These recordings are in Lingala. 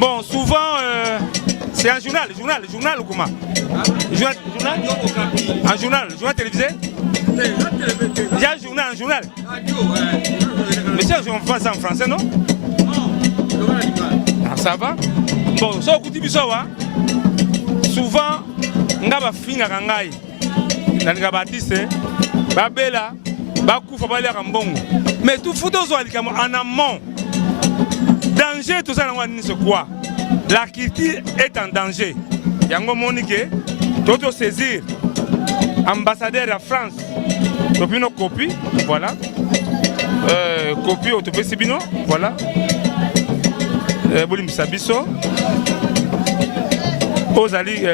Bon, souvent, c'est un journal ou comment? Un journal télévisé? Il y a un journal. Mais c'est en français, non? Ah, ça va? Bon, ça écoute bisowa. Souvent, ngaba finga kangai. Nanga Baptiste, babela, bakufa balia kambongo. Mais tout photo zo alikamo en amont. Danger tout ça n'en c'est quoi? La culture est en danger. Yango Monique, tout saisir. Ambassadeur de France. Depuis nos copies, voilà. Copie autopée Sibino, voilà. Bolim Sabiso. Ozali.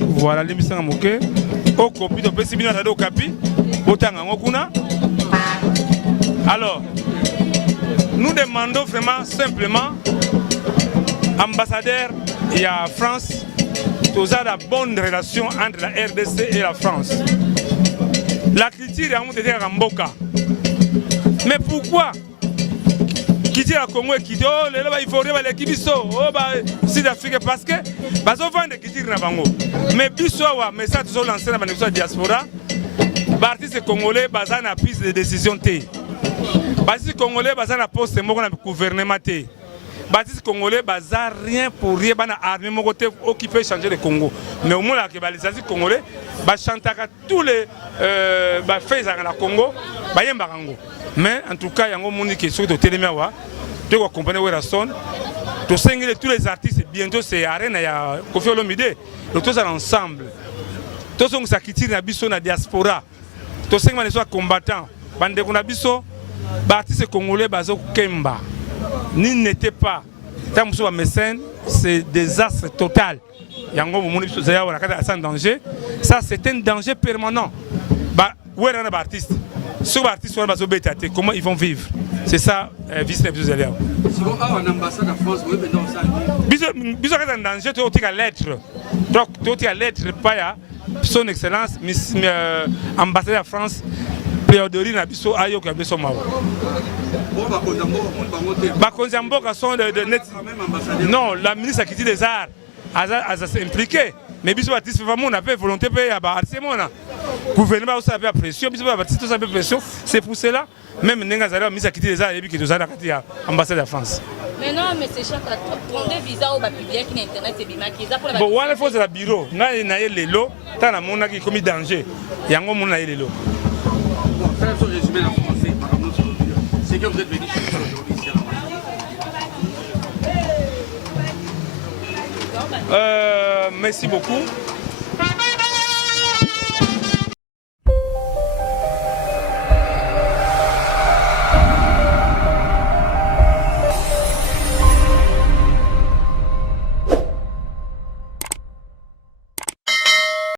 Voilà, l'émission Moké. Au copie autopée Sibino, au capi. Autant en Okuna. Alors, nous demandons vraiment simplement, ambassadeur et la France, tous à la bonne relation entre la RDC et la France. La critique est en Mboka. Mais pourquoi quitter la Congo et quitter il faut l'équipe Sud-Afrique parce que ils vont quitter la Congo. Mais Bissoa, mais ça toujours lancé dans la diaspora, les artistes congolais ont une prise de décision. Les artistes congolais ont un poste de gouvernement. Les artistes congolais n'ont rien pour rien, ils ont armée qui peut changer le Congo. Mais au moins, les artistes congolais chantent tous les faits dans le Congo. Mais en tout cas, il y a un monde qui est sur le téléméa. Tu vas comprendre où est la sonne. Tous les artistes, bientôt c'est Arène, il y a Kofi Olomide. Tous ensemble. Tous sont qui dans la diaspora. Tous sont combattants. Les artistes congolais sont Kemba. Ni n'était pas. Tant que mécène, c'est désastre total. Il y a un danger. Ça, c'est un danger permanent. Où est l'artiste? Sur l'artiste, comment ils vont vivre? C'est ça, vice-président. Si vous avez un ambassade de France, vous pouvez Bisous est en danger, tu as lettre. Tu as lettre, pas son excellence, ambassadeur de France. Théodorine Abisso Ayo Kabiso Mawa. Non, la ministre a quitté les arts, a s'impliqué. Mais Bisso Baptiste vraiment on a fait volonté payer à Barcelone. Le gouvernement aussi avait pression, Bisso Baptiste aussi avait pression. C'est pour cela, même Nengazara a mis à quitter les arts et qui nous a quitté l'ambassade de France. Mais non, mais c'est cher. Prendre des visas au public qui n'internet c'est bien qui pour la. Bon, on a fait le bureau. On a les lots. Tant la monde qui commis danger. Il y a un monde qui a les lots. Pour résumer en français, par exemple, c'est que vous êtes venu chez nous aujourd'hui ici à la merci beaucoup.